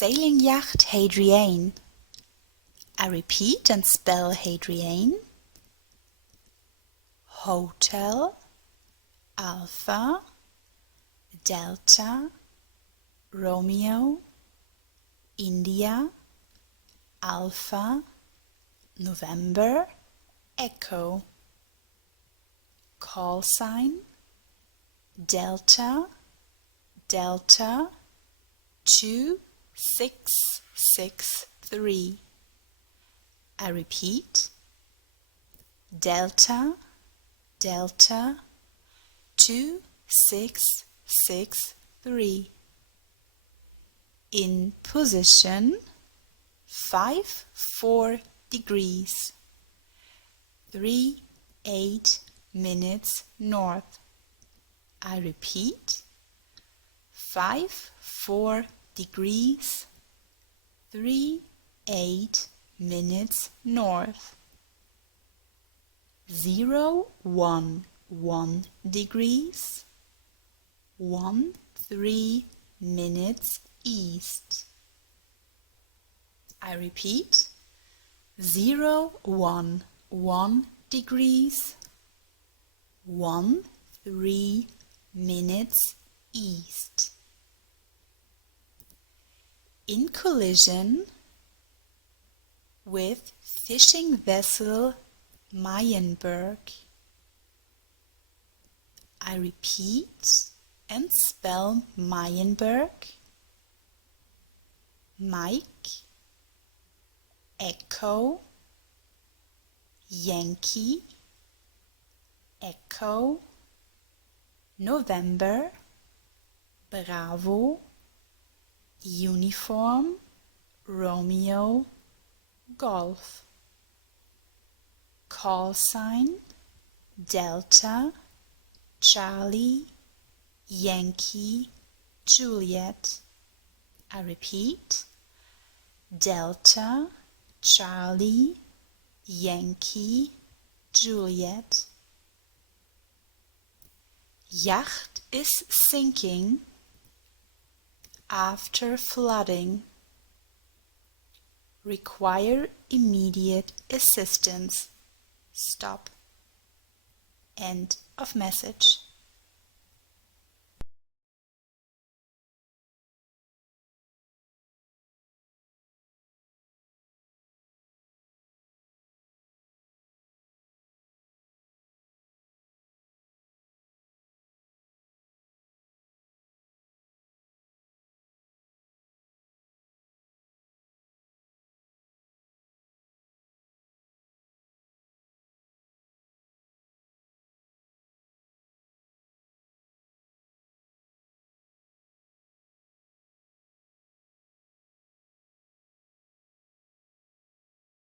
Sailing yacht Hadrian. I repeat and spell Hadrian. Hotel Alpha Delta Romeo India Alpha November Echo. Call sign Delta Delta 2663. I repeat Delta Delta 2663. In position 54 degrees 38 minutes north. I repeat 54 degrees 38 minutes north. 011 degrees 13 minutes east. I repeat 011 degrees 13 minutes east. In collision with fishing vessel Mayenburg. I repeat and spell Mayenburg. Mike Echo Yankee Echo November Bravo Uniform Romeo Golf. Call sign Delta Charlie Yankee Juliet. I repeat Delta Charlie Yankee Juliet. Yacht is sinking after flooding. Require immediate assistance. Stop. End of message.